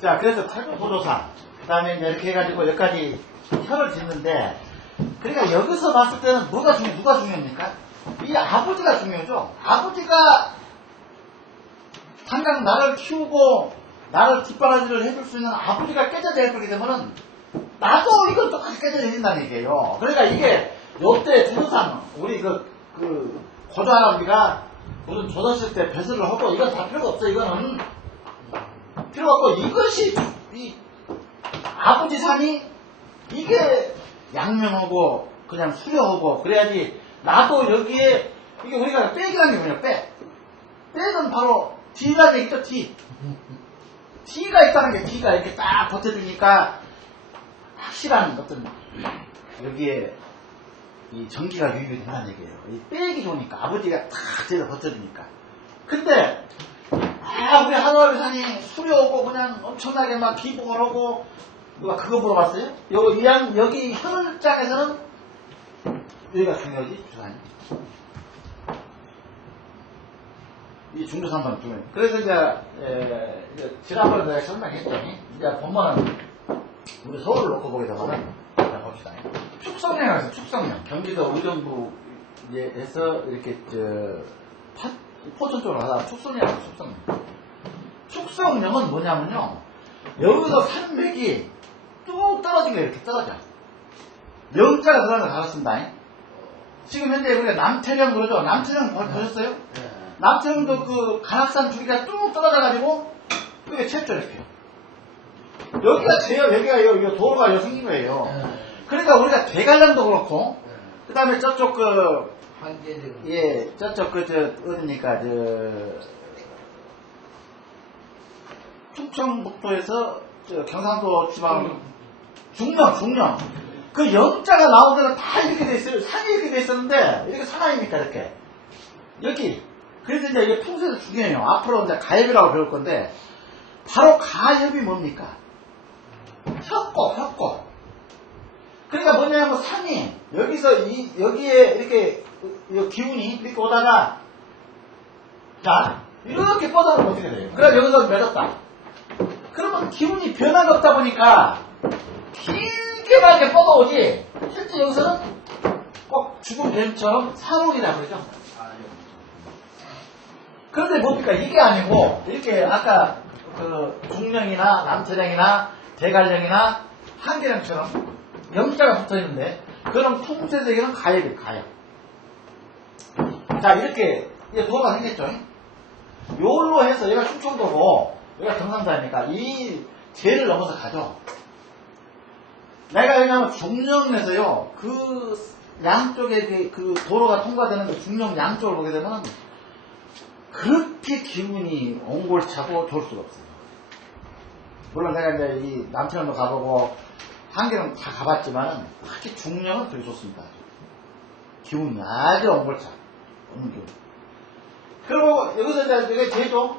자, 그래서 탈북보조사, 그 다음에 이렇게 해가지고 여기까지 혀를 짓는데, 그러니까 여기서 봤을 때는 누가 중요합니까? 이 아버지가 중요하죠. 아버지가 당장 나를 키우고 나를 뒷바라지를 해줄 수 있는 아버지가 깨져야 되게 되면은 나도 이걸 똑같이 깨져야 된다는 얘기예요. 그러니까 이게 요때 태조상 우리 고조 할아버지가 무슨 조선시대 때 배설을 하고 이건 다 필요가 없어. 이거는 필요가 없고 이것이 이 아버지 산이 이게 양면하고 그냥 수려하고 그래야지 나도 여기에 이게 우리가 백이라는 게 뭐냐 백은 바로 D가 되겠죠. D가 있다는 게 D가 이렇게 딱 버텨주니까 확실한 어떤 여기에 이 전기가 유입이 된다는 얘기예요. 이 백이 좋으니까 아버지가 탁 제대로 버텨주니까. 근데 우리 할아버지 산이 수려하고 그냥 엄청나게 막 기복을 하고 누가 그거 물어봤어요? 여기 혈장에서는 여기가 중요하지 주산이. 이 중조산만 중요해. 그래서 이제 지난번에 내가 설명했죠. 이제 본문은 우리 서울을 놓고 보게 되면은 자 봅시다. 축성령이라고 해서 축성령 경기도 의정부에서 이렇게 포천 쪽으로 가다가 축성령이라고 축성령. 축성령은 뭐냐면요. 여기서 산맥이 쭉 떨어진 거예요. 이렇게 떨어져. 영자가 들어가는 걸 가봤습니다. 지금 현재 우리가 남태령 그러죠. 남태령 보셨어요? 네. 남태령도 그 간악산 줄기가 쭉 떨어져가지고 그게 챘죠 이렇게. 여기가 제요. 여기가 이 도로가 여기 생긴 거예요. 네. 그러니까 우리가 대관령도 그렇고 네. 그 다음에 저쪽 저쪽 어디니까 충청북도에서 경상도 지방 중령 그 영자가 나온 데는 다 이렇게 돼 있어요. 산이 이렇게 돼 있었는데 이렇게 산 아닙니까 이렇게 여기. 그래서 이제 이게 풍수에서 중요해요. 앞으로 이제 가협이라고 배울 건데 바로 가협이 뭡니까? 협곡. 그러니까 뭐냐면 산이 여기서 여기에 이렇게 기운이 이렇게 오다가 자 이렇게 뻗어오면 어떻게 돼요? 그래서 여기서 맺었다. 그러면 기운이 변화가 없다 보니까 길게만 이렇게 뻗어오지 실제 여기서는 꼭 죽은 뱀처럼 산옥이라고 그러죠. 그런데 뭡니까? 이게 아니고 이렇게 아까 그 중령이나 남태령이나 대관령이나 한계령처럼 영자가 붙어있는데 그런 풍세적인 가협이에요. 가협. 자 이렇게 이제 도로가 생겼죠. 요로 해서 얘가 충청도고 여기가 경상도니까 이 제를 넘어서 가죠. 내가 왜냐면 중령에서요 그 양쪽에 그 도로가 통과되는 그 중령 양쪽을 보게 되면 그렇게 기운이 옹골차고 좋을 수가 없어요. 물론 내가 이제 이 남편도 가보고 한계는 다 가봤지만은 특히 중령은 되게 좋습니다. 기운이 아주 옹골차 없는 기운. 그리고 여기서 이제 제조.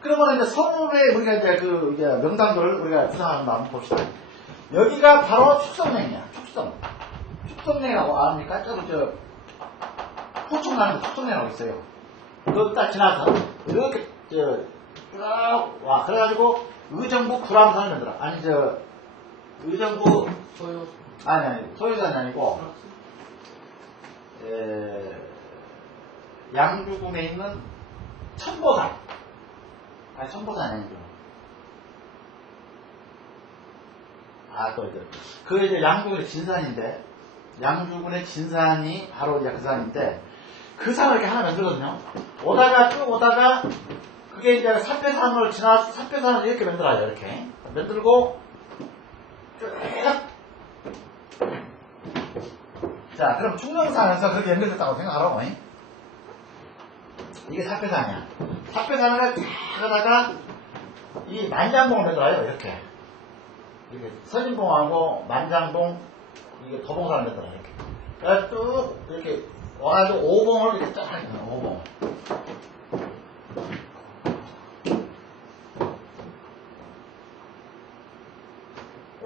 그러면 이제 서울에 우리가 이제 이제 명당도를 우리가 구상하는 마음 봅시다. 여기가 바로 축성령이야. 축성령이라고 아닙니까? 포청 나는 축성령이라고 있어요. 그거 딱 지나서 이렇게 쭉 와. 그래가지고 의정부 구람산을 만들어. 아니 의정부 소유산이 아니고 양주군에 있는 천보산. 아니 천보산이 아니죠. 그 이제 양주군의 진산인데 양주군의 진산이 바로 이제 그 산인데 그 산을 이렇게 하나 만들거든요. 쭉 오다가 그게 이제 사패산을 지나서 사패산을 이렇게 만들어요. 이렇게 만들고 쭉. 자 그럼 충령산에서 그렇게 연결됐다고 생각하라고. 이게 사패산이야. 사패산을 쭉 가다가 이 만장봉을 만들어요. 이렇게 서진봉하고 만장봉 이게 도봉산을 만들어요. 이렇게. 그래서 쭉 이렇게 와가지고 오봉을 이렇게 쫙 하게 돼요. 오봉.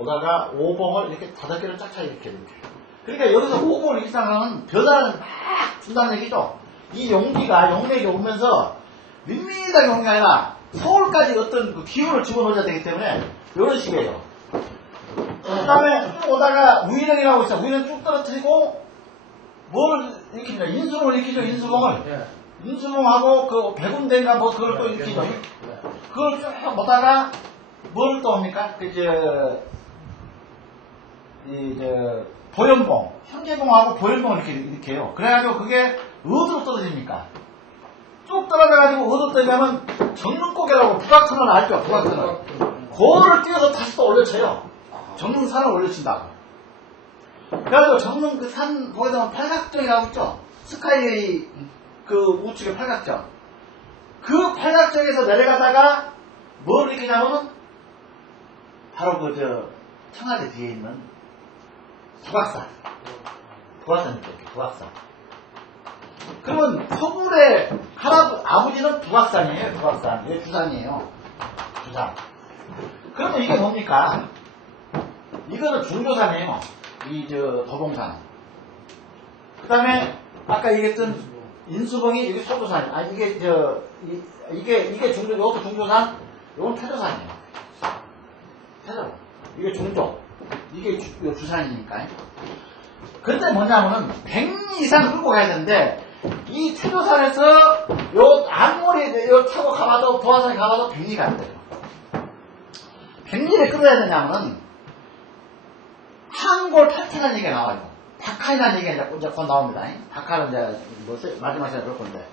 오다가 오봉을 이렇게 5개를 짝짝 이렇게. 그러니까 여기서 오봉을 이렇게 생각하면 벼다를 막 준다는 얘기죠. 이 용기가 용맥이 오면서 밋밋하게 오는 게 아니라 서울까지 어떤 그 기운을 집어넣어야 되기 때문에 이런 식이에요. 그 다음에 쭉 오다가 우이령이라고 있어. 우이령 쭉 떨어뜨리고 뭘 일으킵니까? 인수봉을 일으키죠. 인수봉을. 인수봉하고 그 백운대인가 뭐 그걸 또 일으키죠. 그걸 쭉 오다가 뭘 또 옵니까? 보현봉, 현재봉하고 보현봉을 이렇게 해요. 그래가지고 그게 어디로 떨어집니까? 쭉 떨어져가지고 어디로 떨어지냐면 정릉고개라고 북악터널 알죠? 북악터널. 그거를 뛰어서 다시 또 올려쳐요. 정릉산을 올려친다고. 그래가지고 정릉 그 산, 거기다 보면 팔각정이라고 있죠? 스카이웨이 그 우측의 팔각정. 그 팔각정에서 내려가다가 뭘 일으키냐면 바로 청와대 뒤에 있는 북악산. 북악산 이렇게 북악산. 그러면 서울의 아버지는 북악산이에요. 북악산. 이게 주산이에요. 주산. 그러면 이게 뭡니까? 이거는 중조산이에요. 도봉산. 그 다음에 아까 얘기했던 인수봉이 이게 소조산. 아 이게 이게 중조. 이것도 중조산. 이건 태조산이에요. 태조. 이게 중조. 이게 주산이니까. 근데 뭐냐면은 100리 이상 끌고 가야 되는데 이 태조산에서 요 앞머리 요 타고 가봐도 도화산에 가봐도 100리가 안 돼요. 100리를 끌어야 되냐면은 한골 탈퇴라는 얘기가 나와요. 박하이라는 얘기가 이제 곧 나옵니다. 박하는 이제 마지막 시간에 그럴 건데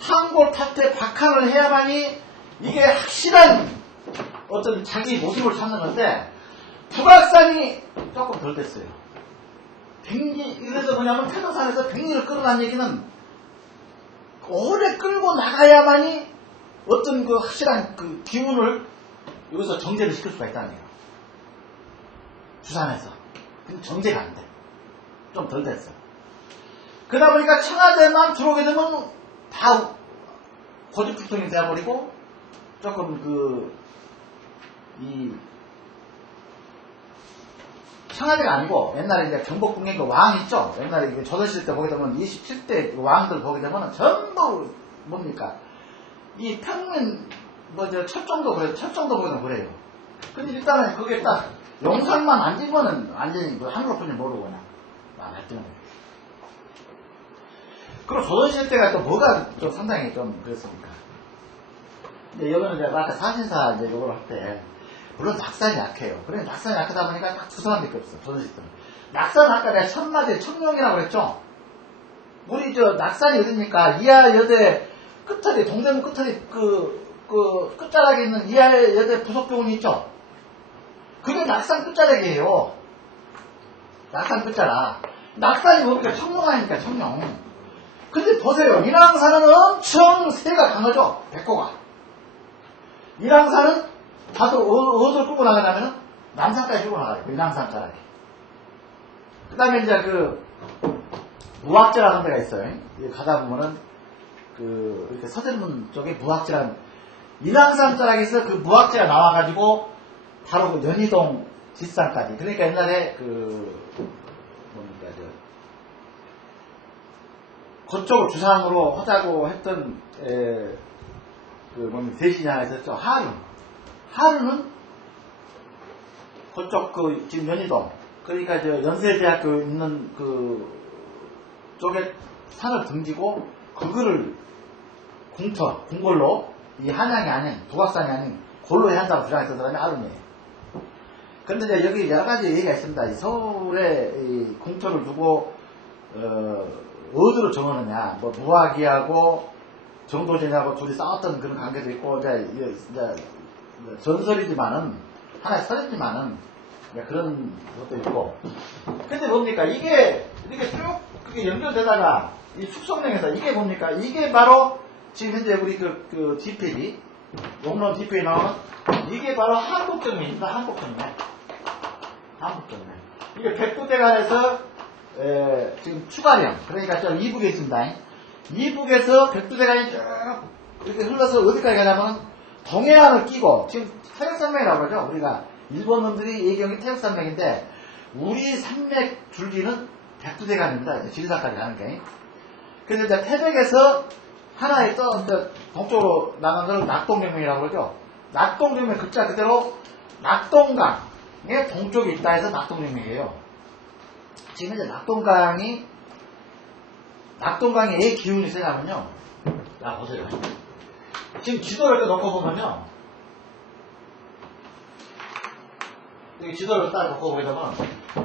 한골 탈퇴 박하를 해야만이 이게 확실한 어떤 자기 모습을 찾는 건데 북악산이 조금 덜 됐어요. 100리, 그래서 뭐냐면 태조산에서 100리를 끌어간 얘기는 오래 끌고 나가야만이 어떤 그 확실한 그 기운을 여기서 정제를 시킬 수가 있다는 거예요. 주산에서. 근데 정제가 안 돼. 좀 덜 됐어. 그러다 보니까 청와대만 들어오게 되면 다 고집불통이 되어버리고 조금 청와대가 아니고 옛날에 이제 경복궁에 그 왕 있죠? 옛날에 조선시대 때 보게 되면 27대 왕들 보게 되면 전부 뭡니까? 이 평민 철정도 그래요. 철정도 보게 되면 그래요. 근데 일단은 그게 딱 영상만 안 찍으면은 완전히 한글로 뿐이 모르고 그냥 안 뜨는 거예요. 그리고 조선시대 때가 또 뭐가 좀 상당히 좀 그랬습니까? 근데 여기는 이제 아까 사신사 이제 요걸 할 때 물론 낙산이 약해요. 그래 낙산이 약하다 보니까 딱 두 사람밖에 없어. 조선시대 때는. 낙산 아까 내가 천마대 청룡이라고 그랬죠? 우리 낙산이 어딥니까? 이하여대 끝털이 동대문 끝털이 그 끝자락에 있는 이하여대 부속병원이 있죠? 그게 낙산 끝자락이에요. 낙산 끝자락. 낙산이 뭡니까? 청룡 아닙니까? 청룡. 근데 보세요. 인왕산은 엄청 세가 강하죠? 백호가. 인왕산은 다들 어디로 끌고 나가냐면은 남산까지 끌고 나가요. 인왕산자락에. 그 다음에 이제 무악지라는 데가 있어요. 가다 보면은 이렇게 서대문 쪽에 무악지라는 인왕산자락에서 그 무악지가 나와가지고 바로 그 연희동 뒷산까지. 그러니까 옛날에 그쪽을 주상으로 하자고 했던 대신이 하나 있었죠. 하루는 그쪽 지금 연희동 그러니까 연세대학교 있는 쪽에 산을 등지고 그거를 궁궐로 이 한양이 아닌 북악산이 아닌 골로 해야 한다고 주장했던 사람이 하루이에요. 그런데 이제 여기 여러 가지 얘기가 있습니다. 이 서울에 이 궁터를 두고 어디로 정하느냐, 무학이하고 정도전하고 둘이 싸웠던 그런 관계도 있고 이제 전설이지만은 하나의 설이지만은 그런 것도 있고. 근데 뭡니까 이게 이렇게 쭉 그게 연결되다가 이 축성령에서 이게 뭡니까 이게 바로 지금 현재 우리 DPD 용론 DP에 나오는 이게 바로 한국정맥입니다. 한국정맥. 이게 백두대간에서 지금 추가령 그러니까 저 이북에 있습니다. 이북에서 백두대간이 쭉 이렇게 흘러서 어디까지 가냐면 동해안을 끼고 지금 서해산맥이라고 하죠. 우리가 일본 놈들이 얘기한 게 태백산맥인데 우리 산맥 줄기는 백두대간입니다. 지리산까지 가는 게. 그래서 이제 태백에서 하나에 떠 동쪽으로 나간 걸 낙동강이라고 그러죠. 낙동강의 글자 그대로 낙동강의 동쪽에 있다 해서 낙동강이에요. 지금 이제 낙동강이 왜 기운이 세냐면요. 자, 보세요. 지금 지도를 이렇게 놓고 보면요. 여기 지도를 딱 놓고 보게 되면,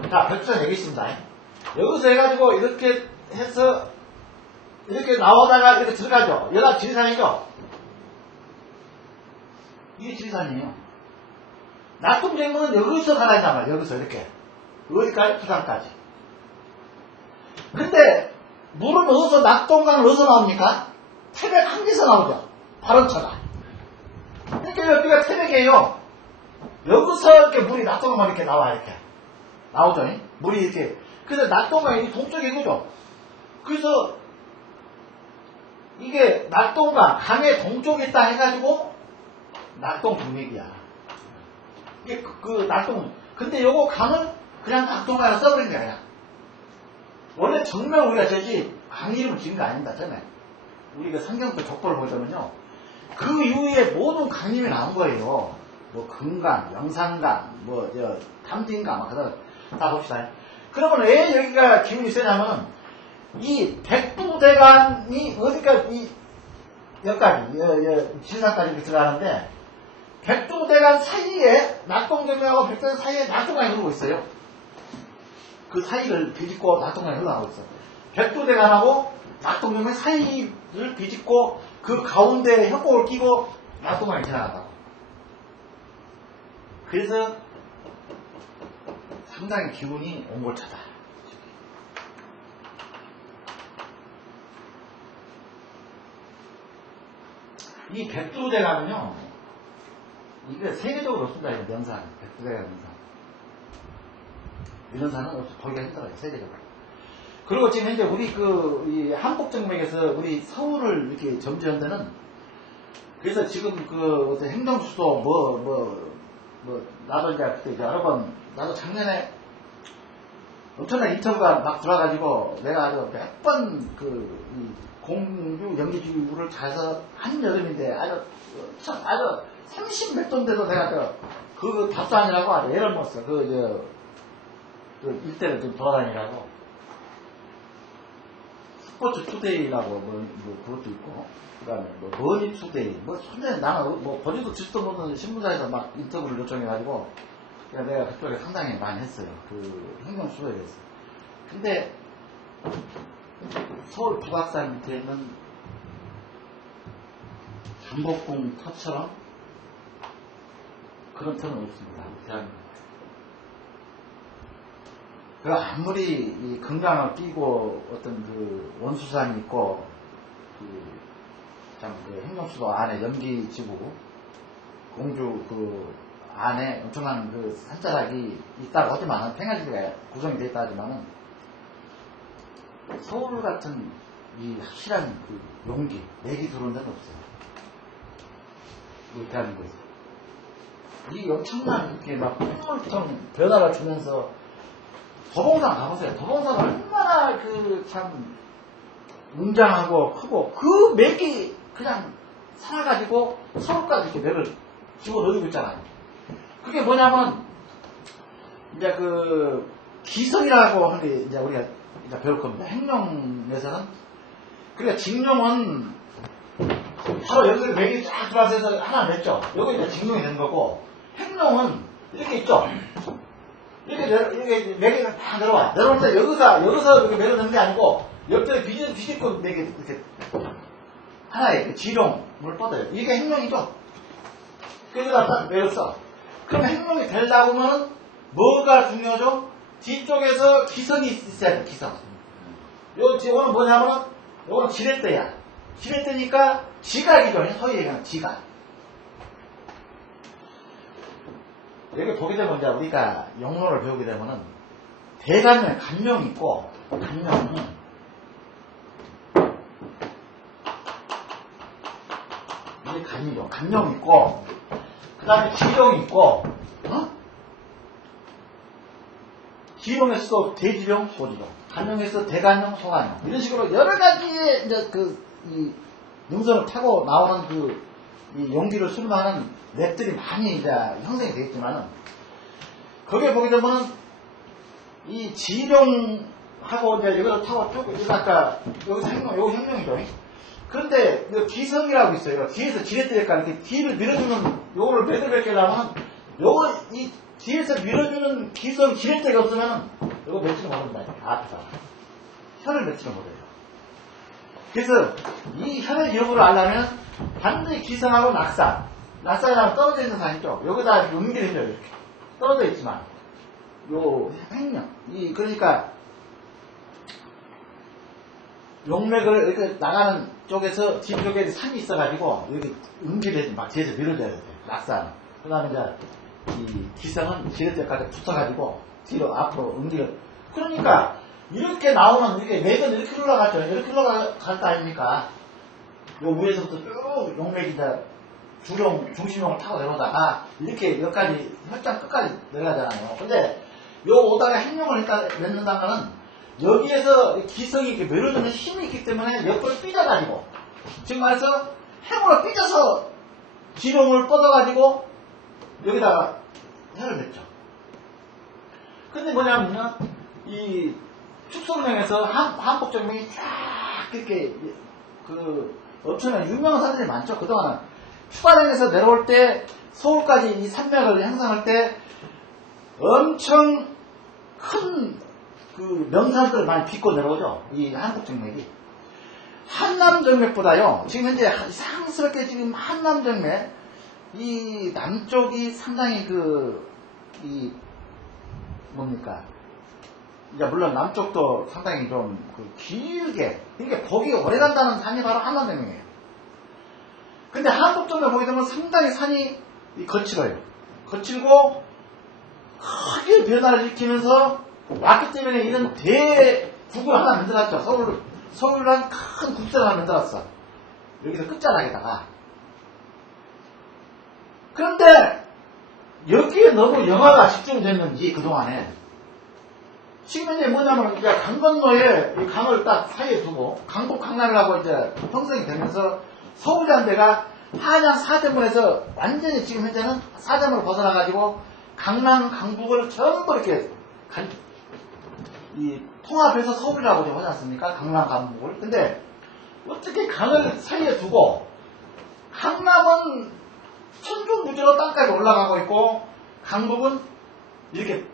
자, 백두산 여기 있습니다. 여기서 해가지고 이렇게 해서, 이렇게 나오다가 이렇게 들어가죠. 여기가 지리산이죠? 이게 지리산이에요. 낙동강은 여기서 가야 된단 말이에요. 여기서 이렇게. 어디까지? 부산까지. 근데, 물은 어디서, 낙동강은 어디서 나옵니까? 태백 한기서 나오죠. 발원처가. 그러니까 여기가 태백이에요. 여기서 이렇게 물이 낙동강만 이렇게 나와, 이렇게. 나오죠. 물이 이렇게. 그래서 낙동강이 동쪽에 그죠? 그래서, 이게 낙동강, 강의 동쪽에 있다 해가지고, 낙동강맥이야. 이게 근데 요거 강을 그냥 낙동강으로 써버린 거야, 그냥. 원래 정면 우리가 저지, 강 이름을 지은 거 아닙니다, 처음에. 우리가 상경도 족보를 보자면요. 그 이후에 모든 강 이름이 나온 거예요. 뭐, 금강, 영산강, 탐진강, 다 봅시다. 그러면 왜 여기가 기운이 세냐면, 이 백두대간이 여기까지, 지리산까지 이렇게 들어가는데, 백두대간 사이에, 낙동강하고 백두대간 사이에 낙동강이 흐르고 있어요. 그 사이를 비집고 낙동강이 흘러가고 있어요. 백두대간하고 낙동강의 사이를 비집고 그 가운데 협곡을 끼고 낙동강이 지나간다고. 그래서 상당히 기운이 옹골차다. 이 백두대간은요, 이게 세계적으로 없습니다. 이 명산, 백두대간 명산. 이런 산은 보기가 힘들어요, 세계적으로. 그리고 지금 현재 우리 이 한복정맥에서 우리 서울을 이렇게 점지한 데는, 그래서 지금 어떤 행정수도 나도 이제 그때 여러 번, 나도 작년에 엄청난 인터뷰가 막 들어가지고 내가 아주 몇 번 이 공유, 연기주를 잘해서 한여름인데 아주 30몇 돈 돼서 내가 그 답사하느라고 아주 애를 먹었어. 일대를 좀 돌아다니라고. 스포츠 투데이라고 그것도 있고, 그 다음에 머니 투데이, 현재 나는 보지도 듣지도 못하는 신문사에서 막 인터뷰를 요청해가지고, 내가 그쪽에 상당히 많이 했어요. 행정수도에 대해서. 근데, 서울 북악산 밑에 있는 경복궁 터처럼 그런 터는 없습니다. 대한민국. 아무리 건강을 끼고 어떤 원수산이 있고, 행정수도 안에 연기지구, 공주 안에 엄청난 산자락이 있다고 하지만, 평야지대가 구성이 되어 있다 하지만은, 서울 같은 이 확실한 용기, 맥이 들어온 데는 없어요. 우리 대한민국에서. 이 엄청난 이렇게 막 풍물성 변화를 주면서, 도봉산 가보세요. 도봉산은 얼마나 참 웅장하고 크고 그 맥이 그냥 살아가지고 서울까지 이렇게 맥을 집어넣고 있잖아요. 그게 뭐냐면 이제 기성이라고 하는 게 이제 우리가 이제 배울 겁니다. 행룡에서는. 그러니까 직룡은 바로 여기 맥이 쫙 들어와서 하나 냈죠. 여기 이제 직룡이 되는 거고, 행룡은 이렇게 있죠. 이렇게 맥이 다 내려와요. 내려올 때 여기서 이렇게 맥을 넣는 게 아니고, 옆에 비집고 맥이 이렇게 하나의 지룡을 뻗어요. 이게 행룡이죠. 그래서 딱 맥을 써. 그럼 행룡이 되려고 하면 뭐가 중요하죠? 뒤쪽에서 기선이 있어야 돼, 기선. 요거는 뭐냐면, 요거는 지렛대야. 지렛대니까 지각이죠. 소위 얘기하는 지각. 여기 보게 되면 이제 우리가 영론을 배우게 되면은 대간면 간명이 있고, 간명은 이게 간이죠. 간명이 있고, 그 다음에 지룡이 있고, 기룡에서도 대지룡, 소지룡, 간룡에서 대간룡, 소간룡 이런 식으로 여러 가지의 이제 이 능선을 타고 나오는 이 용기를 수렴하는 맵들이 많이 이제 형성이 되어 있지만은 거기에 보게 되면은 이 지룡하고 이제 이걸 타고 쭉 이거 아까 여기서 요거 행룡이죠. 그런데 이 기성이라고 있어요. 뒤에서 지렛대니까 이렇게 뒤를 밀어주는 요거를 매듭을 깨려면 요거 이 뒤에서 밀어주는 기성 지렛대가 없으면 요거 맺지를 못한다. 앞에서 혀를 맺지를 못해요. 그래서 이 혀의 여부를 알려면 반드시 기성하고 낙사랑 떨어져 있는 산이죠. 여기다 연결이 해요. 이렇게 떨어져 있지만 요 행령 그러니까 용맥을 이렇게 나가는 쪽에서 뒤쪽에 산이 있어가지고 이렇게 연결해서 막 뒤에서 밀어줘야 돼요. 낙사는. 그 다음에 이제 이 기성은 지렛대까지 붙어가지고 뒤로 앞으로 연결. 그러니까 이렇게 나오면 이렇게 맥은 이렇게 흘러갔죠. 이렇게 흘러갈 거 아닙니까? 요 위에서부터 쭉 용맥이 이제 중심용을 타고 내려오다가 이렇게 여기까지 혈장 끝까지 내려가잖아요. 근데 요 오다가 행룡을 일단 맺는다면은 여기에서 기성이 이렇게 밀어주는 힘이 있기 때문에 옆으로 삐져가지고 지금 말해서 행으로 삐져서 지룡을 뻗어가지고 여기다가 혀를 맺죠. 근데 뭐냐면요 이 축소명에서 한복정명이 쫙 이렇게 엄청나게 유명한 사람들이 많죠. 그동안은 추가령에서 내려올 때 서울까지 이 산맥을 형성할 때 엄청 큰 명산들을 많이 빚고 내려오죠. 이 한국정맥이. 한남정맥보다요, 지금 현재 이상스럽게 지금 한남정맥, 이 남쪽이 상당히 뭡니까. 이제 물론 남쪽도 상당히 좀 길게, 그러니까 거기가 오래 간다는 산이 바로 한남정맥이에요. 근데 한국정맥 보게 되면 상당히 산이 거칠어요. 거칠고, 크게 변화를 일으키면서 왔기 때문에 이런 대국을 하나 만들었죠. 서울은 큰 국세를 하나 만들었어. 여기서 끝자락에다가. 그런데 여기에 너무 영화가 집중됐는지 그동안에 지금 이제 뭐냐면 이제 강 건너에 이 강을 딱 사이에 두고 강북 강남이라고 이제 형성이 되면서 서울잔대가 한양 사대문에서 완전히 지금 현재는 사대문을 벗어나가지고 강남 강북을 전부 이렇게 통합해서 서울이라고 하지 않습니까? 강남 강북을. 근데 어떻게 강을 사이에 두고 강남은 천중무지로 땅까지 올라가고 있고 강북은 이렇게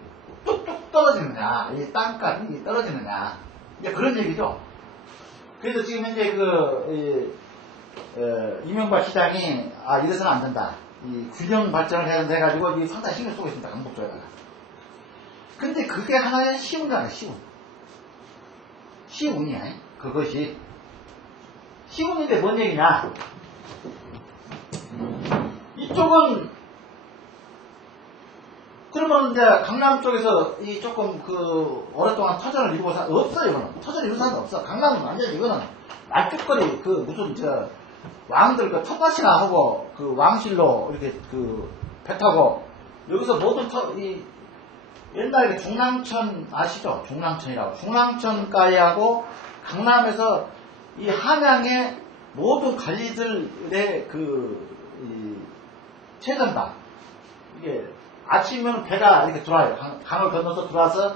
뚝뚝 떨어지느냐, 이 땅까지 떨어지느냐, 이제 그런 얘기죠. 그래서 지금 현재 이명박 시장이 이래서는 안 된다. 이 균형 발전을 해야 돼가지고 이 상당히 신경 쓰고 있습니다. 강북 쪽에다가. 근데 그게 하나의 쉬운 거 아니에요. 쉬운이야. 그것이 쉬운인데 뭔 얘기냐? 이쪽은 그러면 이제 강남 쪽에서 이 조금 오랫동안 터전을 이루고 없어요. 이거는 터전을 이루는 사람도 없어. 강남은 완전 이거는 말뚝거리 무슨 왕들 텃밭이나 하고 왕실로 이렇게 배 타고 여기서 모든 옛날에 중랑천 아시죠? 중랑천이라고. 중랑천가에하고 강남에서 이 한양의 모든 관리들의 최전방. 이게 아침이면 배가 이렇게 들어와요. 강을 건너서 들어와서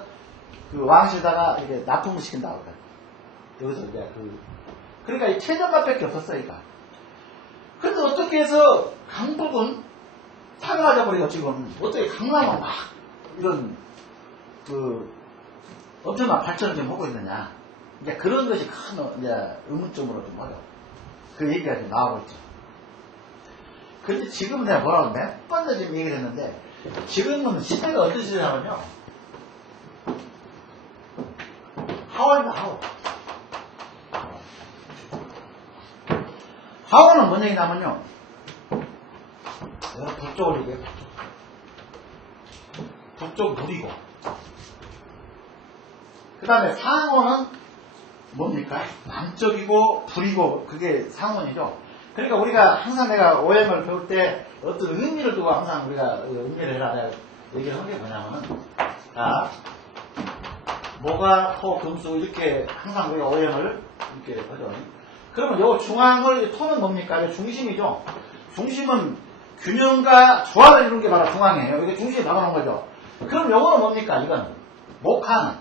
왕실다가 이렇게 납품을 시킨다고 그래요. 여기서 이제 그러니까 이 최전방밖에 없었어요, 이거. 근데 어떻게 해서 강북은 사그라져 버리고 지금 어떻게 강남은 막 이런 엄청난 발전을 좀 하고 있느냐. 이제 그런 것이 큰 이제 의문점으로 좀 어려워. 그 얘기가 좀 나오고 있죠. 근데 지금 내가 뭐라고 몇 번도 지금 얘기를 했는데 지금은 시대가 어떤 시대냐면요. 하원입니다, 하원. 하원은 뭔 얘기냐면요. 내가 북쪽을 얘기해, 북쪽 누리고. 그 다음에 상원은 뭡니까? 남쪽이고 불이고 그게 상원이죠. 그러니까 우리가 항상 내가 OM을 배울 때 어떤 의미를 두고 항상 우리가 의미를 해라 내가 얘기를 한 게 뭐냐면은 자 뭐가 토, 금수 이렇게 항상 우리가 오행을 이렇게 하죠. 그러면 요 중앙을 토는 뭡니까? 이 중심이죠. 중심은 균형과 조화를 이루는 게 바로 중앙이에요. 이게 중심이 나가는 거죠. 그럼 요거는 뭡니까? 이거는 목하는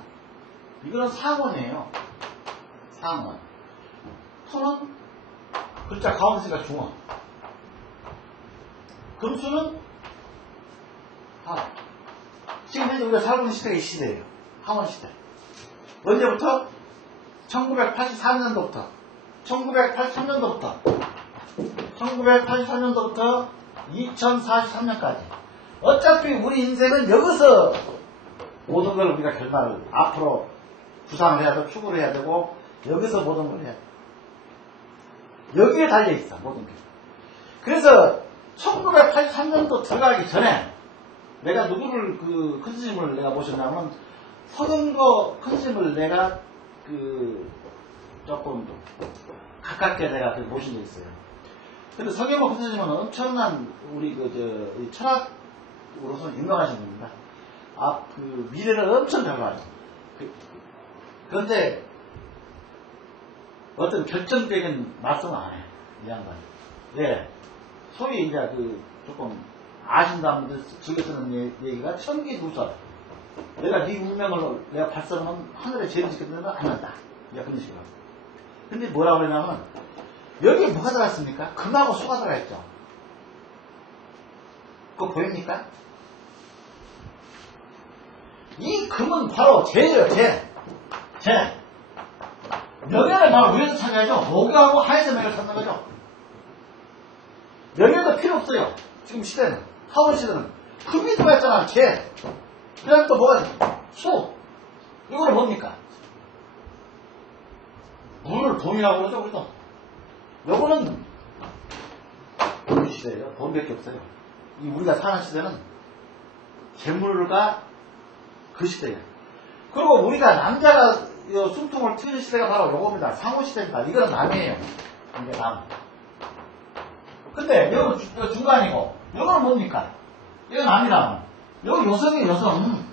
이거는 상원이에요. 상원. 토는 글자 가운데 있으니까 중원. 금수는 하원. 지금 현재 우리가 살고 있는 시대가 이 시대예요. 하원 시대. 언제부터? 1984년도부터 1983년도부터 2043년까지 어차피 우리 인생은 여기서 모든 걸 우리가 결말을 앞으로 구상을 해야 되고 추구를 해야 되고 여기서 모든 걸 해야 돼. 여기에 달려있어 모든 게. 그래서 1983년도 들어가기 전에 내가 누구를 그 큰 스님을 내가 모셨냐면 서동거 큰 스님을 내가 조금 가깝게 내가 모신 적 있어요. 근데 서경모 큰 스님은 엄청난 우리 철학으로서는 유명하신 분입니다. 미래를 엄청 잘 봐요. 그런데 어떤 결정적인 말씀을 안 해. 이 양반이. 왜? 소위 이제 조금 아신다는 분들 즐겨 쓰는 얘기가 천기누설. 내가 네 운명을 내가 발설하면 하늘에 죄를 짓게 되면 안 한다. 그런 식으로. 근데 뭐라고 그러냐면 여기에 뭐가 들어갔습니까? 금하고 수가 들어가 있죠. 그거 보입니까? 이 금은 바로 죄예요, 죄. 죄. 명예를 바로 위에서 찾아야죠. 목욕하고 하에서 명예를 찾는 거죠. 명예도 필요 없어요. 지금 시대는. 하원 시대는. 금이 들어가 있잖아, 죄. 그 다음에 또 뭐가 있어? 수. 이거는 뭡니까? 물을 돈이라고 그러죠, 우리도. 요거는 돈 시대예요. 돈밖에 없어요. 우리가 사는 시대는 재물과 그 시대예요. 그리고 우리가 남자가 숨통을 트는 시대가 바로 요겁니다. 상호 시대입니다. 이거는 남이에요. 이게 남. 근데 요거 중간이고 요거는 뭡니까? 이건 남이랑 여기 여성이에요. 여성.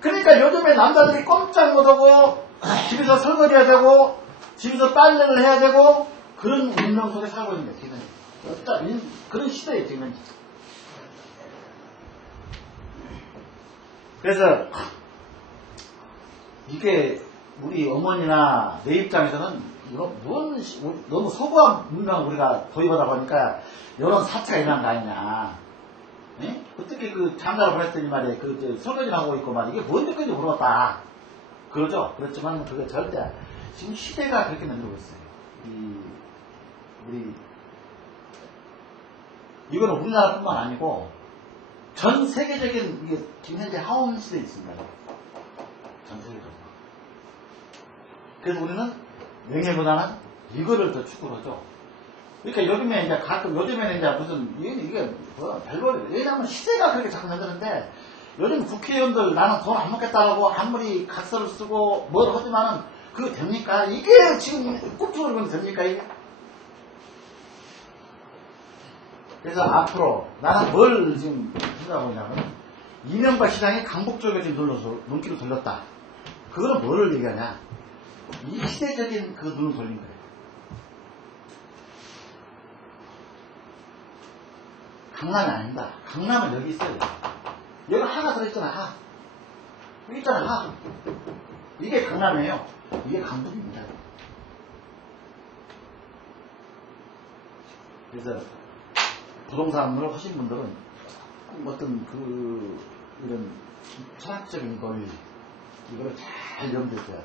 그러니까 요즘에 남자들이 꼼짝 못하고 집에서 설거지해야 되고 집에서 빨래를 해야 되고 그런 운명 속에 살고 있는 거예요. 지금 그런 시대예요. 지금. 그래서 이게 우리 어머니나 내 입장에서는 너무 소구한 문명을 우리가 도입하다 보니까 이런 사태가 일어난 거 아니냐. 네? 어떻게 장가를 보냈더니 말이에요. 설거지를 하고 있고 말이에요. 이게 뭔데 그런지 물어봤다. 그러죠. 그렇지만 그게 절대 지금 시대가 그렇게 만들고 있어요. 이거는 우리나라뿐만 아니고 전 세계적인 이게 지금 현재 하원 시대에 있습니다. 전 세계적으로. 그래서 우리는 명예보다는 이거를 더 추구를 하죠. 그러니까 요즘에 이제 요즘에는 이제 이게 별거예요. 왜냐하면 시대가 그렇게 자꾸 만드는데 요즘 국회의원들 나는 돈 안 먹겠다라고 아무리 각서를 쓰고 뭘 하지만은 그거 됩니까? 이게 지금 꾹 누르면 됩니까 이게? 그래서 앞으로 나는 뭘 지금 생각하냐면 이명박 시장이 강북 쪽에 지금 눈길을 돌렸다. 그거는 뭐를 얘기하냐? 이 시대적인 그 눈을 돌린 거예요. 강남이 아닙니다. 강남은 여기 있어요. 여기 하가 들어있잖아. 하. 여기 있잖아. 하. 이게 강남이에요. 이게 강북입니다. 그래서 부동산을 하신 분들은 어떤 이런 철학적인 권리 이거를 잘 염두에 둬야 돼요.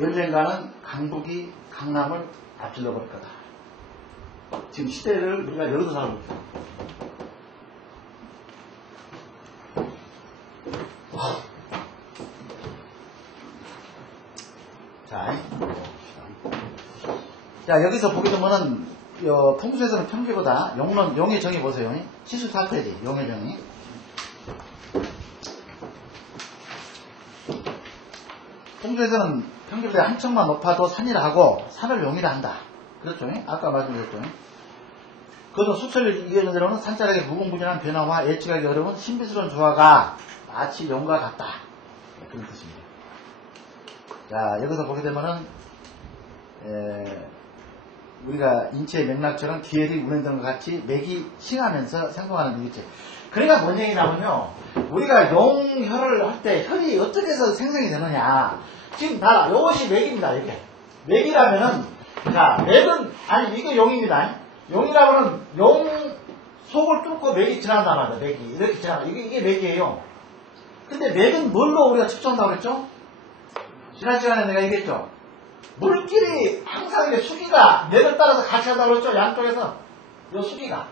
언젠가는 강북이 강남을 앞질러 버릴 거다. 지금 시대를 우리가 여기서 살고 있어요. 자, 여기서 보게 되면은 풍수에서는 평기보다 용의 정의 보세요. 74페이지 용의 정의. 풍수에서는 평기보다 한 층만 높아도 산이라 하고 산을 용이라 한다. 그렇죠? 아까 말씀드렸죠? 그것은 수철을 이어는 대로는 산자락의 무궁무진한 변화와 예측하기 어려운 신비스러운 조화가 마치 영과 같다. 그런 뜻입니다. 자, 여기서 보게 되면은, 우리가 인체의 맥락처럼 기혈이 운행되는 것 같이 맥이 싱하면서 생동하는 일체. 그러니까 뭔 얘기냐면요. 우리가 용혈을 할 때 혈이 어떻게 해서 생성이 되느냐. 지금 다 이것이 맥입니다. 이게. 맥이라면은, 자, 맥은, 아니, 이거 용입니다. 용이라면은 용 속을 뚫고 맥이 지나간단 말이야. 맥이. 이렇게 지나가. 이게 맥이에요. 근데 맥은 뭘로 우리가 측정한다고 그랬죠? 지난 시간에 내가 얘기했죠? 물길이 항상 이게 수기가 맥을 따라서 같이 한다고 그랬죠? 양쪽에서. 요 수기가.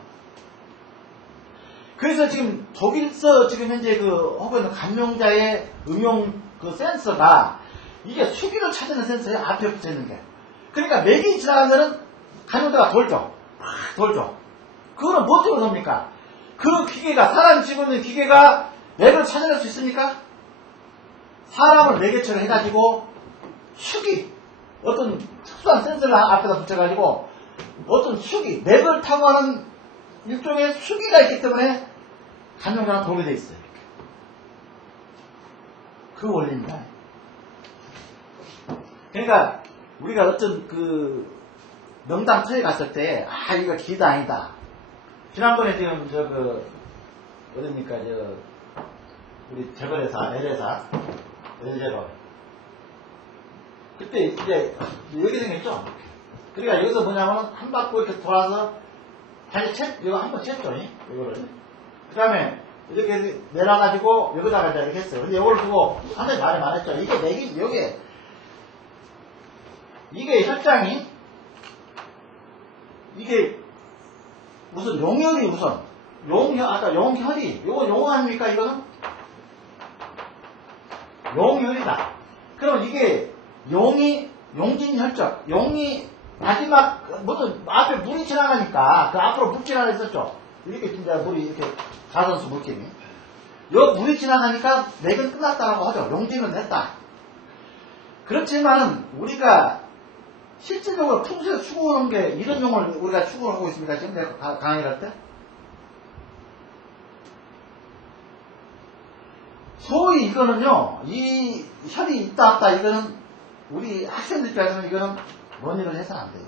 그래서 지금 독일서 지금 현재 하고 있는 감명자의 응용 센서가 이게 수기를 찾는 센서예요. 앞에 붙어 있는 게. 그러니까 맥이 지나가는 데는 감명자가 돌죠. 돌죠. 그거는 뭐 때문에 돕니까? 그 기계가, 사람이 집어 있는 기계가 맥을 찾아낼 수 있습니까? 사람을 매개체로 해가지고 수기, 어떤 특수한 센서를 앞에다 붙여가지고 어떤 수기, 맥을 타고 하는 일종의 수기가 있기 때문에 감명자가 돌게 돼 있어요. 그 원리입니다. 그러니까 우리가 어떤 명당터에 갔을 때, 이거 기다 아니다. 지난번에 지금 어딥니까, 우리 재벌회사, L재벌. 그때 이제 여기 생겼죠? 그러니까 여기서 뭐냐면 한 바퀴 이렇게 돌아서 다시 이거 한번 챘죠, 이거를. 그 다음에 이렇게 내려가지고 여기다가 이렇게 했어요. 근데 이걸 두고 상당히 말이 많았죠. 이게 맥이, 이게 혈장이, 이게 무슨 용혈이 우선, 아까 용혈이, 이거 용 아닙니까, 이거는? 용혈이다. 그럼 이게 용진혈적, 용이 마지막, 앞에 물이 지나가니까, 그 앞으로 물 지나가 있었죠? 이렇게 진짜 물이 이렇게 가선수 물김이. 요 물이 지나가니까 맥은 끝났다라고 하죠. 용진은 됐다. 그렇지만은, 우리가 실질적으로 풍수에서 추구하는 게 이런 용을 우리가 추구를 하고 있습니까? 지금 내가 강의를 할 때? 소위 이거는요, 이 혈이 있다 없다 이거는 우리 학생들 입장에서는 이거는 뭔 일을 해서는 안 돼요.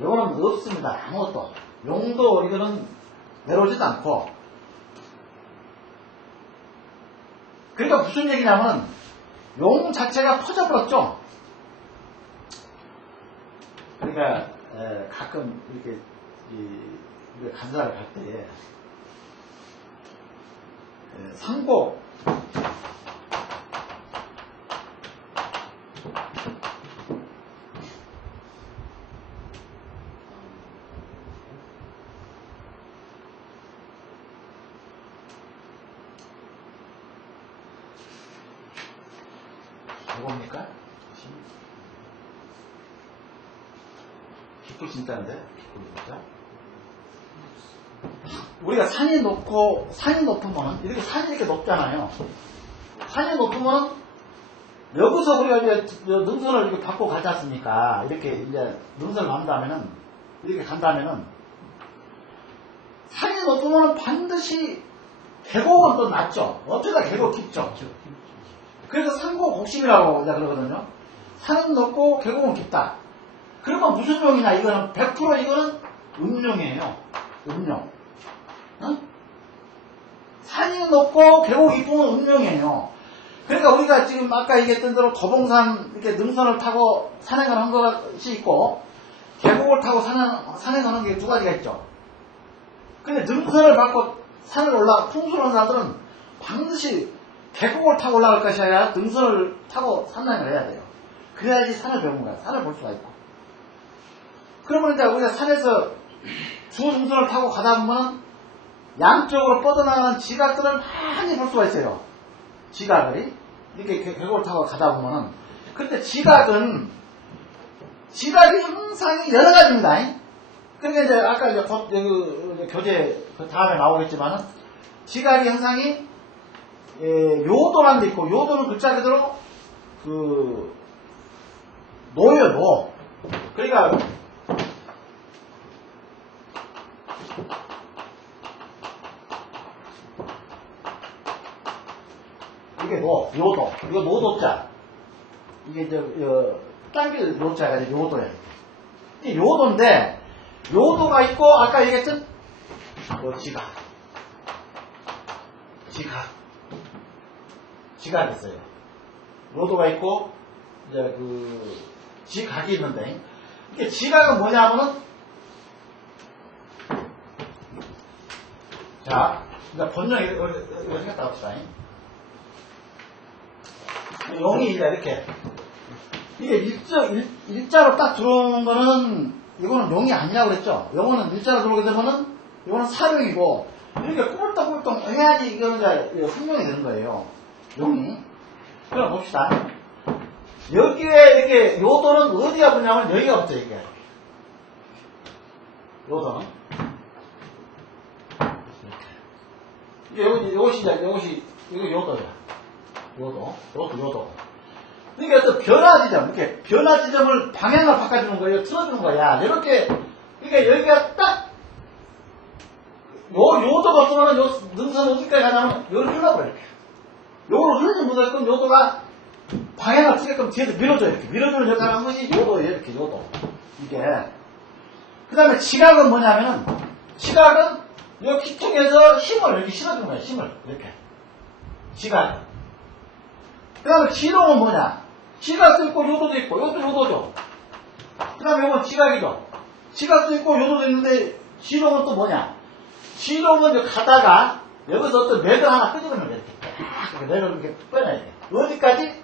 이거는 없습니다. 아무것도. 용도 이거는 내려오지도 않고. 그러니까 무슨 얘기냐면 용 자체가 퍼져버렸죠. 그러니까 가끔 이렇게 우리가 간사를 갈 때 상고 이겁니까? 깃불 진짜인데? 깃불 진짜? 우리가 산이 높으면, 이렇게 산이 이렇게 높잖아요. 산이 높으면, 여기서 우리가 이제 능선을 이렇게 받고 가지 않습니까? 이렇게 이제 능선을 간다면은, 이렇게 간다면은, 산이 높으면 반드시 계곡은 또 낮죠. 어쩌다 계곡 깊죠. 그래서 산고 곡식이라고 그러거든요. 산은 높고 계곡은 깊다. 그러면 무슨 용이냐? 이거는 100% 이거는 음용이에요. 음용. 응? 산이 높고 계곡이 깊으면 음용이에요. 그러니까 우리가 지금 아까 얘기했던 대로 도봉산 이렇게 능선을 타고 산에 가는 것이 있고 계곡을 타고 산에 가는 게 두 가지가 있죠. 근데 능선을 밟고 산을 풍수를 하는 사람들은 반드시 계곡을 타고 올라갈 것이 아니라 능선을 타고 산행을 해야 돼요. 그래야지 산을 배우는 거야. 산을 볼 수가 있고. 그러면 이제 우리가 산에서 주 능선을 타고 가다 보면 양쪽으로 뻗어나가는 지각들을 많이 볼 수가 있어요. 지각을. 이렇게 계곡을 타고 가다 보면은. 그런데 지각이 항상 여러 가지입니다. 그러니까 이제 아까 이제 교재 그 다음에 나오겠지만은 지각이 형상이 요도라는 데 있고 요도는 글자 그대로 노예요, 노. 그러니까 이게 요도. 이거 노도자. 이게 당길 노자가 이제 요도야. 이게 요도인데, 요도가 있고, 아까 얘기했던, 지각 있어요. 요도가 있고, 이제 지각이 있는데, 이게 지각은 뭐냐면은, 자, 그러니까 본명이 이거 생겼다 합시다. 용이 이렇게. 이게 일자로 딱 들어오는 거는, 이거는 용이 아니라고 그랬죠? 용어는 일자로 들어오게 되면은, 이거는 사령이고, 이렇게 꾸물떡꾸물떡 해야지 이거는 이제 생명이 되는 거예요. 용이. 그럼 봅시다. 여기에 이렇게, 요도는 어디가 붙냐면 여기가 붙죠, 이게. 요도는. 이거 요도야. 요도. 그러니까 또 변화 지점, 이렇게 변화 지점을 방향을 바꿔주는 거예요. 틀어주는 거야. 이렇게, 그러니까 여기가 딱, 요도가 없으면 요 능선 어디까지 가냐면, 요를 흘러버려, 이렇게. 요를 흐르지 못하게끔 요도가 방향을 틀게끔 뒤에서 밀어줘, 이렇게. 밀어주는 역할을 한 것이 요도예요, 이렇게, 요도. 이게. 그 다음에 지각은 뭐냐면은, 지각은 요 기통에서 힘을 이렇게 실어주는 거예요, 힘을. 이렇게. 지각. 그 다음에 지롱은 뭐냐? 지각도 있고 요도도 있고 이것도 요도죠. 그 다음에 이건 지각이죠. 지각도 있고 요도도 있는데 지롱은 또 뭐냐? 지롱은 가다가 여기서 어떤 맥을 하나 끄집어내면 이렇게 맥을 이렇게 빼놔야 돼. 어디까지?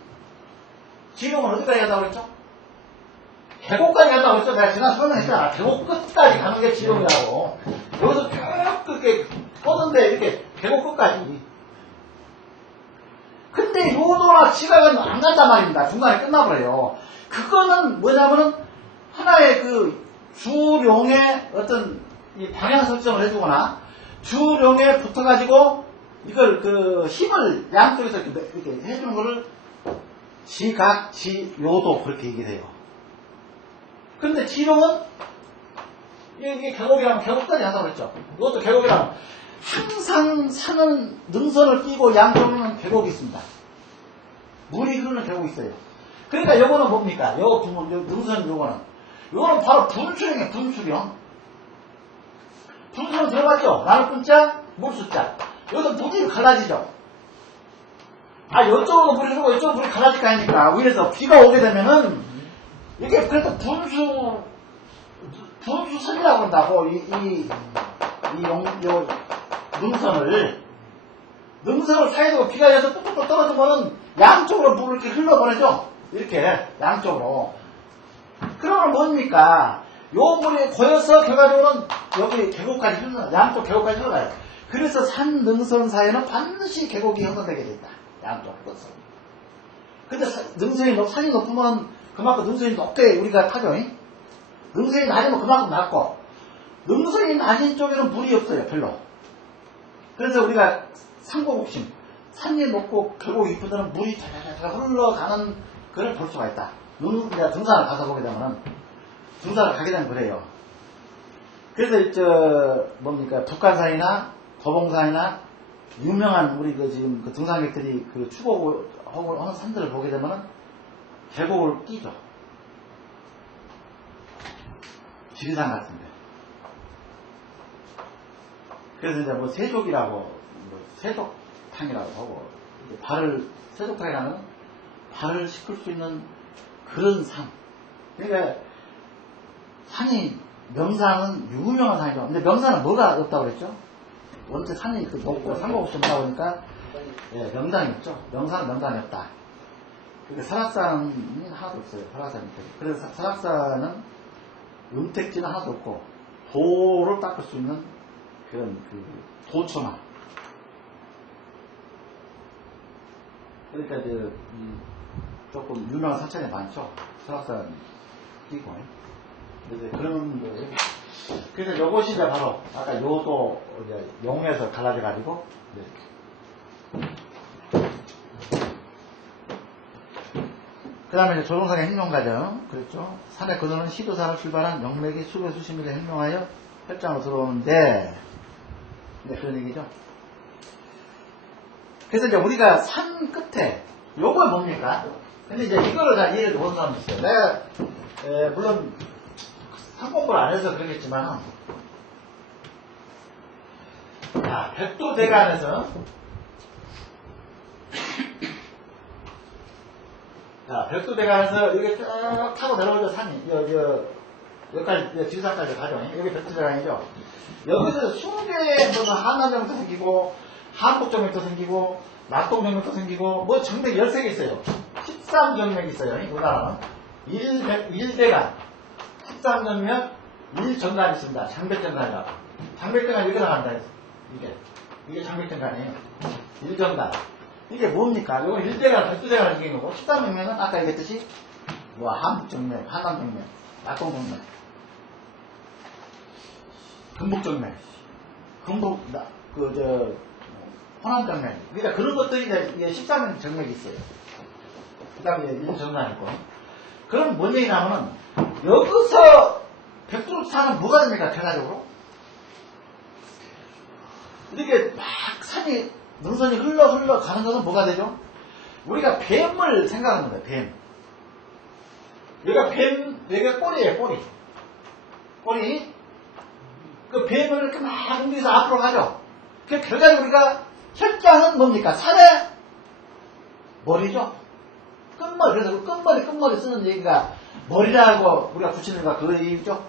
지롱은 어디까지 간다고 그랬죠? 계곡까지 간다고 그랬죠? 내가 지난 설명했잖아. 계곡 끝까지 가는 게 지롱이라고. 여기서 쭉 이렇게 뻗는데 이렇게 계곡 끝까지. 근데 요도나 지각은 안 간단 말입니다. 중간에 끝나버려요. 그거는 뭐냐면은 하나의 주룡의 어떤 이 방향 설정을 해주거나 주룡에 붙어가지고 이걸 힘을 양쪽에서 이렇게 해주는 거를 지각, 지요도 그렇게 얘기를 해요. 근데 지룡은 이게 계곡이라면 계곡까지 한다고 그랬죠. 이것도 계곡이라면 항상 산은 능선을 끼고 양쪽에는 계곡이 있습니다. 물이 흐르는 계곡이 있어요. 그러니까 요거는 뭡니까? 능선 요거는 바로 분출형이에요. 분출형. 분출형 들어봤죠? 나는 분자, 물 숫자. 여기서 물이 갈라지죠. 이쪽으로 물이 흐르고 이쪽으로 물이 갈라질 거 아닙니까? 위에서 비가 오게 되면은 이게 그래서 분수선이라고 한다고 능선을 사이로 비가 해서 뚝뚝뚝 떨어지면은 양쪽으로 물을 이렇게 흘러보내죠? 이렇게, 양쪽으로. 그러면 뭡니까? 요 물이 고여서 결과적으로는 여기 계곡까지 양쪽 계곡까지 흘러가요. 그래서 산 능선 사이에는 반드시 계곡이 형성되게 돼 있다. 양쪽 능선. 근데 산이 높으면 그만큼 능선이 높게 우리가 타죠. 능선이 낮으면 그만큼 낮고, 능선이 낮은 쪽에는 물이 없어요, 별로. 그래서 우리가 산고곡심, 산이 높고 계곡이 깊은 데는 물이 자자자자 흘러가는 걸 볼 수가 있다. 등산을 가서 보게 되면은, 등산을 가게 되면 그래요. 그래서 북한산이나 도봉산이나 유명한 우리 지금 등산객들이 추구하고 하는 산들을 보게 되면은 계곡을 끼죠. 지리산 같은데. 그래서 이제 세족이라고, 세족탕이라고 하고, 세족탕이라는 발을 씻을 수 있는 그런 산. 그러니까, 명산은 유명한 산이죠. 근데 명산은 뭐가 없다고 그랬죠? 원체 산이 높고 산곡없이 없다 보니까, 명산이 없죠. 명산은 명산이 없다. 그러니까 설악산이 하나도 없어요. 설악산. 그래서 설악산은 음택지는 하나도 없고, 도를 닦을 수 있는 그런 도처만. 그러니까 조금 유명한 산천이 많죠. 설악산 끼고. 그래서 그런 거예요. 그래서 요것이 이제 바로 아까 요도 용에서 갈라져 가지고 이렇게. 그 다음에 조동상의 행룡 과정 그랬죠. 산의 근원은 시도사를 출발한 영맥이 수백 수십 미터 행룡하여 혈장으로 들어오는데, 네, 그런 얘기죠. 그래서 이제 우리가 산 끝에, 요걸 뭡니까? 근데 이제 이거를 잘 이해를 못하는 사람도 있어요. 내가, 물론, 산 공부를 안 해서 그러겠지만, 자, 백두대간에서, 자, 백두대간에서 이렇게 쭉 타고 내려오죠, 산이. 여기까지, 지리산까지 가죠. 여기 백두대간이죠. 여기서 20개의 한남정도 생기고, 한국정맥도 생기고, 낙동정맥도 생기고, 뭐 정맥 13개 있어요. 13정맥이 있어요, 우리나라는. 1대간, 13정맥, 1정간이 있습니다. 장백정간이라고. 장백정간 이렇게 나간다 해서. 이게 장백정간이에요. 1정간. 이게 뭡니까? 이건 1대간, 백두대간을 얘기한 거고, 13정맥은 아까 얘기했듯이, 뭐, 한국정맥, 한남정맥, 낙동정맥, 금북정맥, 호남정맥. 그러니까 그런 것들이 이제 13정맥이 있어요. 그 다음에 1정간 있고. 그럼 뭔 얘기냐면은, 여기서 백두산은 뭐가 됩니까, 결과적으로? 이렇게 막 산이, 능선이 흘러 가는 것은 뭐가 되죠? 우리가 뱀을 생각하는 거예요, 뱀. 여기가 꼬리예요, 꼬리. 꼬리. 그 뱀을 이렇게 막 움직여서 앞으로 가죠. 그 결과적으로 우리가 혈장은 뭡니까? 산의 머리죠. 끝머리. 그래서 그 끝머리 쓰는 얘기가 머리라고 우리가 붙이는 거가 그 얘기죠.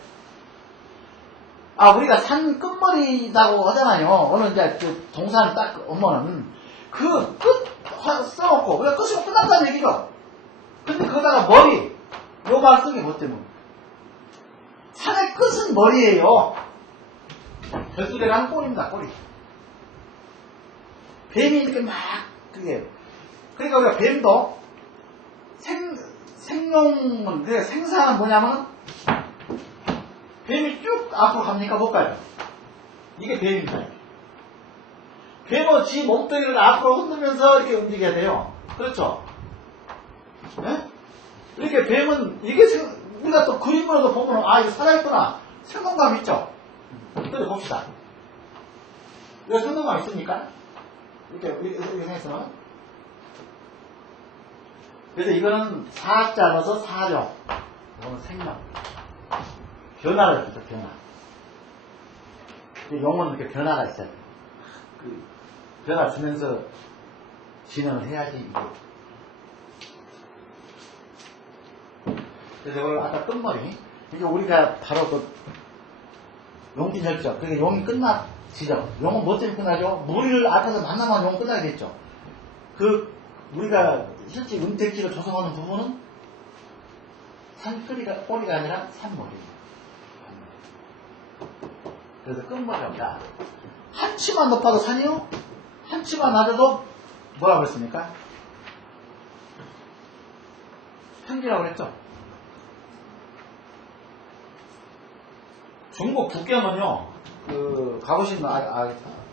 아, 우리가 산 끝머리라고 하잖아요. 어느 이제 그 동산을 딱 오면은 그 끝 써놓고 우리가 끝이면 끝났다는 얘기죠. 근데 거기다가 머리 요 말 쓴 게 뭐 때문에? 산의 끝은 머리예요. 별수대가 꼬리입니다, 꼬리. 뱀이 이렇게 막, 그러니까 우리가 뱀도 생룡은, 그래, 생사는 뭐냐면, 뱀이 쭉 앞으로 갑니까? 못 가요. 이게 뱀입니다. 뱀은 지 몸뚱이를 앞으로 흔들면서 이렇게 움직여야 돼요. 그렇죠? 네? 이렇게 뱀은, 우리가 또 그림으로도 보면, 아, 이거 살아있구나. 생동감 있죠? 그래 봅시다. 이거 생동감 있습니까? 이렇게 생각했으면. 그래서 이거는 사자 넣어서 사력. 이거는 생명. 변화를 주죠, 변화. 영혼은 이렇게 변화가 있어요. 그 변화 주면서 진행을 해야지, 이게. 그래서 이걸 아까 끝머리. 이게 우리가 바로 용진혈적. 그러니까 용이 끝나지죠. 용은 뭐 때문에 끝나죠? 물을 앞에서 만나면 용 끝나겠죠. 우리가 실제 은택지를 조성하는 부분은 꼬리가 아니라 산머리예요. 그래서 끝머리입니다. 한 치만 높아도 산이요? 한 치만 낮아도 뭐라고 했습니까? 평지라고 했죠. 중국 북경은요, 가보시면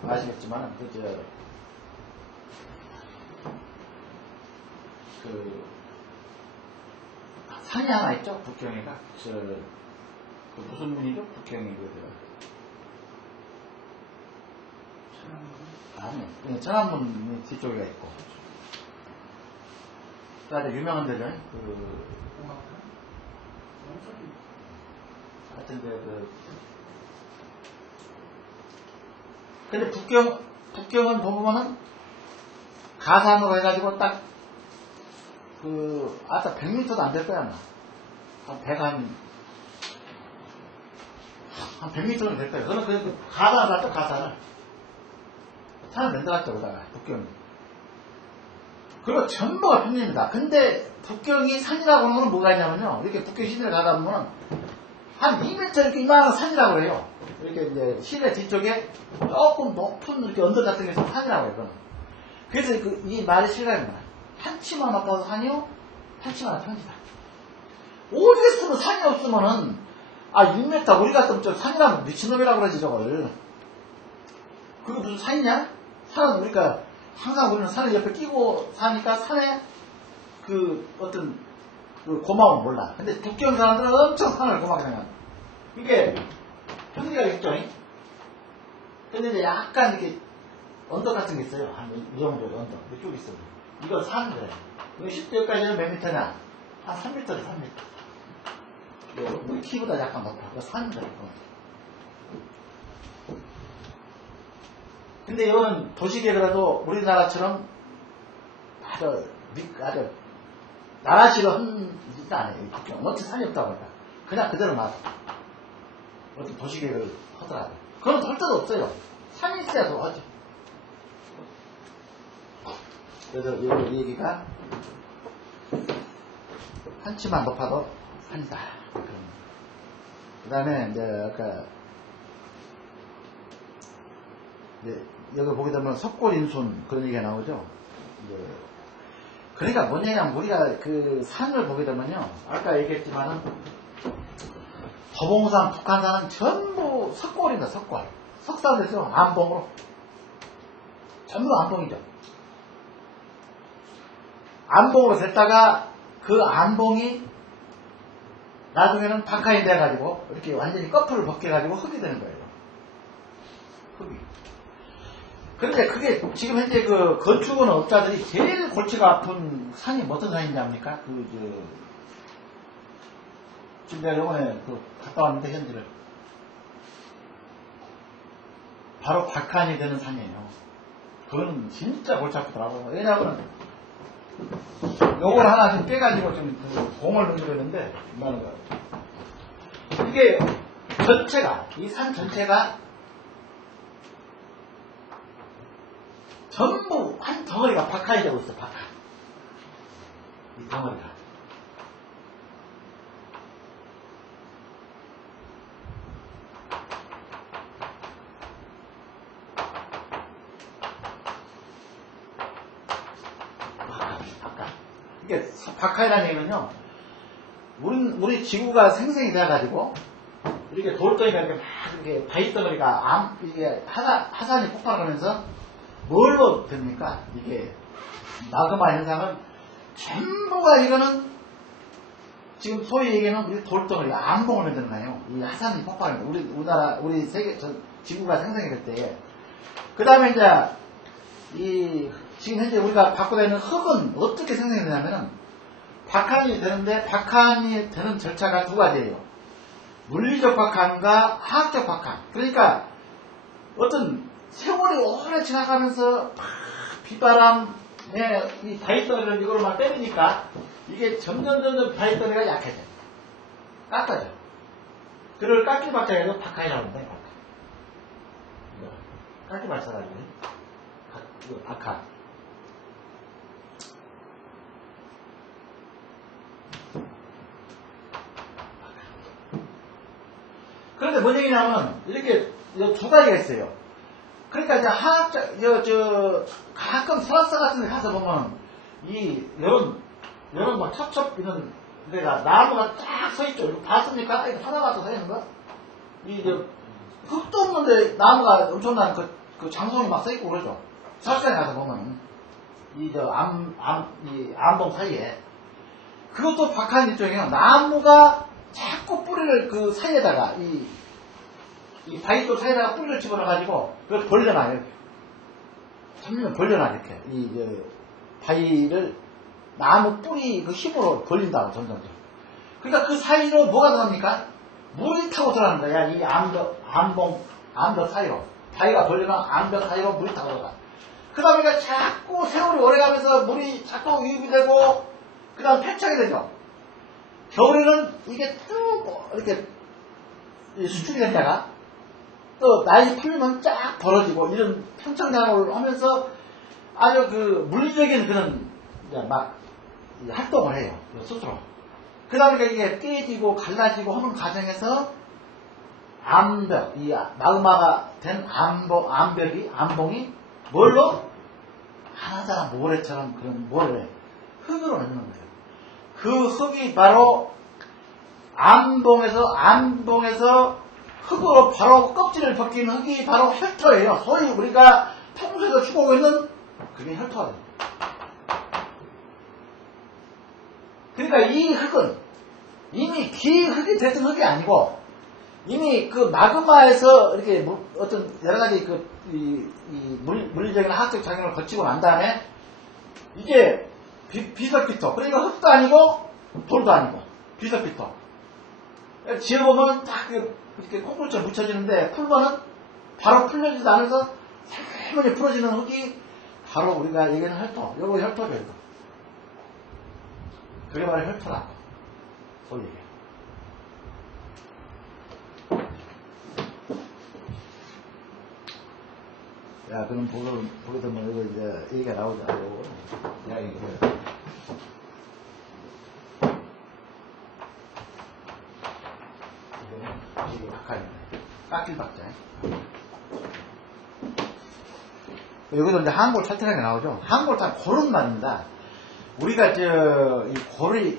아시겠지만, 산이 하나 있죠, 북경이가. 무슨 문이죠? 북경이 아니, 천안문 뒤쪽에 있고. 또 아주 유명한 데는, 하여튼, 근데 북경은 보면은, 가산으로 해가지고 딱, 아까 100m도 안 될 거야, 아마. 한 100m는 될 거예요. 그거는 그래도 가산을 봤죠, 가산을. 산을 만들었죠, 그러다가, 북경이. 그리고 전부가 평지입니다. 근데 북경이 산이라고 하는 건 뭐가 있냐면요. 이렇게 북경 시내를 가다 보면, 한 2m 이렇게 이만한 산이라고 해요. 이렇게 이제 시내 뒤쪽에 조금 높은 이렇게 언덕 같은 게 있어서 산이라고 해요. 그래서 이 말이 실감입니다. 한 치만 높아서 산이요? 한 치만 평지다. 오리게스는 산이 없으면은, 6m, 우리 같으면 저 산이라면 미친놈이라고 그러지, 저걸. 그게 무슨 산이냐? 산은 우리가, 항상 우리는 산을 옆에 끼고 사니까 산에 어떤 고마움을 몰라. 근데 북경 사람들은 엄청 산을 고맙게 생각합니다. 이게 분위기가 있죠. 근데 이제 약간 이렇게 언덕 같은 게 있어요. 한 이 정도 언덕. 이쪽 있어요. 이건 산인데. 이거 10대까지는 몇 미터냐? 한 3미터죠, 3미터. 우리 키보다 약간 높아. 이거 산인데. 근데 이거는 도시계획이라도 우리나라처럼 아주 나라식으로 한 짓도 아니에요. 원체 산이 없다고 하니까. 그냥 그대로 놔둬. 어떤 도시계획을 하더라고요. 그건 할 데도 없어요. 산이 있어야도 하죠. 그래서 이 얘기가 한 치만 높아도 산이다. 그 다음에 이제 아까 여기 보게 되면 석골인순 그런 얘기가 나오죠. 그러니까 뭐냐면 우리가 그 산을 보게 되면요. 아까 얘기했지만은 도봉산, 북한산은 전부 석골입니다. 석골. 석산에서 안봉으로. 전부 안봉이죠. 안봉으로 됐다가 그 안봉이 나중에는 박하인 돼가지고 이렇게 완전히 커플을 벗겨가지고 흙이 되는 거예요. 흙이. 그런데 그게 지금 현재 그 건축은 업자들이 제일 골치가 아픈 산이 어떤 산인지 압니까? 지금 내가 요번에 갔다 왔는데 현지를 바로 박한이 되는 산이에요. 그건 진짜 골치 아프더라고요. 왜냐하면 요걸 하나 좀 빼가지고 좀 공을 넣으려고 했는데 얼마나 이게 전체가 이 산 전체가 전부 한 덩어리가 박하이 되고 있어. 박하. 이 덩어리가. 박하. 이게 박하이라는 얘기는요. 우리 지구가 생성이 돼가지고 이렇게 돌덩이가 이렇게 막 이렇게 바위덩어리가 이게 하산이 폭발하면서 뭘로 됩니까? 이게 마그마 현상은 전부가 이거는 지금 소위 얘기하는 우리 돌덩어리 암봉을 만드는 거예요. 이 하산이 폭발하는 거예요. 우리나라 우리 세계 지구가 생성이 될 때. 그 다음에 이제 지금 현재 우리가 갖고 다니는 흙은 어떻게 생성이 되냐면은 박한이 되는데 박한이 되는 절차가 두 가지예요. 물리적 박한과 화학적 박한. 그러니까 어떤 세월이 오래 지나가면서 비바람에 이 바위덩이를 이걸로 막 때리니까 이게 점점 바위덩이가 약해져. 깎아져. 그걸 깎기박자 해도 박하이라고 합니다. 깎기박자라고 해요. 박하. 그런데 뭔 얘기냐면 이렇게 두 가지가 있어요. 그러니까 이제 가끔 설악산 같은 데 가서 보면 이런 뭐 첩첩 이런 데가 나무가 쫙 서 있죠. 이거 봤습니까? 이거 하나만 서 있는 거? 흙도 없는데 나무가 엄청난 그 장송이 막 서 있고 그러죠. 설악산에 가서 보면 암동 사이에 그것도 박한 일종이에요. 나무가 자꾸 뿌리를 그 사이에다가 이 바위돌 사이에다가 뿌리를 집어넣어가지고 그걸 벌려놔요. 이렇게. 점점 벌려놔 이렇게. 바위를 나무 뿌리 그 힘으로 벌린다고 점점. 그러니까 그 사이로 뭐가 들어갑니까? 물이 타고 들어가는 거야. 이 암벽 사이로. 바위가 벌려놔 암벽 사이로 물이 타고 들어가. 그 다음에 자꾸 세월이 오래가면서 물이 자꾸 유입이 되고 그 다음 팽창이 되죠. 겨울에는 이게 쭉 이렇게 수축이 됐다가 또 날이 풀리면 쫙 벌어지고 이런 평창작업을 하면서 아주 그 물리적인 그런 막 활동을 해요. 스스로. 그 다음에 이게 깨지고 갈라지고 하는 과정에서 암벽, 이 마그마가 된 암봉이 뭘로? 하나잖아 모래처럼 그런 모래 흙으로 만드는 거예요. 그 흙이 바로 암봉에서 흙으로 바로 껍질을 벗긴 흙이 바로 혈토예요. 소위 우리가 평소에서 추구하고 있는 그게 혈토가 됩니다. 그러니까 이 흙은 이미 기흙이 됐던 흙이 아니고 이미 그 마그마에서 이렇게 어떤 여러 가지 물리적인 화학적 작용을 거치고 난 다음에 이게 비석피터. 그러니까 흙도 아니고 돌도 아니고 비석피터. 지어보면 딱 이렇게 콩쿨처럼 묻혀지는데 풀면은 바로 풀려지지도 않아서 살살히 풀어지는 흙이 바로 우리가 얘기하는 혈토. 요거 혈토죠, 이거. 그게 바로 혈토라고. 소위 얘기해. 야, 그럼 보게 되면 이거 이제 얘기가 나오지 않고. 야, 이거 뭐야. 이게 각하입니다. 깎일 박자. 여기도 이제 한골 탈탈하게 나오죠. 한골 참 고른 말입니다. 우리가 이 골이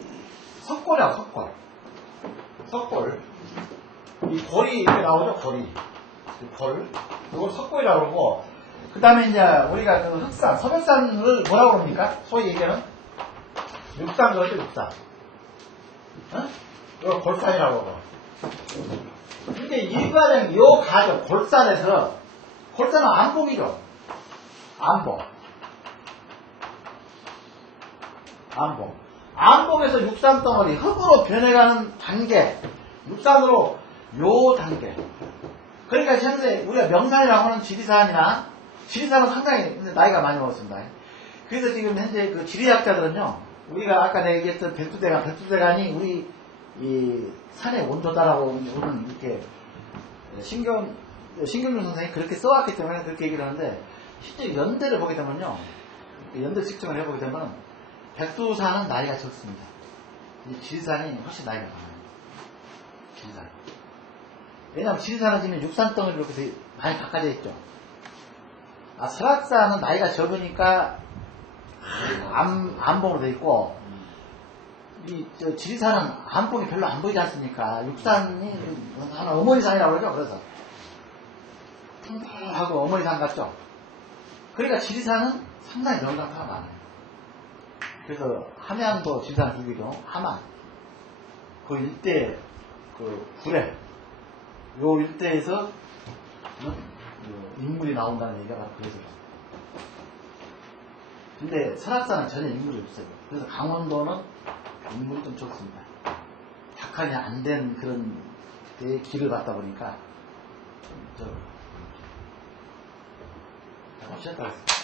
석골이라고, 석골. 석골. 이 골이 이렇게 나오죠, 골이. 이 골. 이걸 석골이라고 그러고, 그 다음에 이제 우리가 그 흑산, 서백산을 뭐라고 그럽니까? 소위 얘기하는? 육산 그러죠, 육산. 어? 이걸 골산이라고 그러고. 근데 일반적인 요 가정, 골산에서, 골산은 안봉이죠. 안봉. 안봉. 안봉에서 육산 덩어리, 흙으로 변해가는 단계, 육산으로 요 단계. 그러니까 현재 우리가 명산이라고 하는 지리산이나, 지리산은 상당히 나이가 많이 먹었습니다. 그래서 지금 현재 그 지리학자들은요, 우리가 아까 내가 얘기했던 백두대간이 우리 이 산의 온도다라고 오는 이렇게 신경준 선생님이 그렇게 써왔기 때문에 그렇게 얘기를 하는데, 실제 연대를 보게 되면요, 연대 측정을 해보게 되면 백두산은 나이가 적습니다. 이 지리산이 훨씬 나이가 많아요. 지리산. 왜냐하면 지리산은 지금 육산덩어리로 이렇게 많이 바꿔져 있죠. 설악산은 나이가 적으니까 암봉으로 돼 있고, 지리산은 암봉이 별로 안 보이지 않습니까? 육산이 어머니산이라고 그러죠. 그래서 퉁퉁하고 어머니산 같죠. 그러니까 지리산은 상당히 명강타가 많아요. 그래서 함양도 지리산 두기죠. 함안 그 일대 그 구례 요 일대에서 인물이 나온다는 얘기가 바로 그래서. 근데 설악산은 전혀 인물이 없어요. 그래서 강원도는 인물이 좀 적습니다. 박한이 안 된 그런 데 길을 갔다 보니까 좀 적어요. 자, 시작하겠습니다.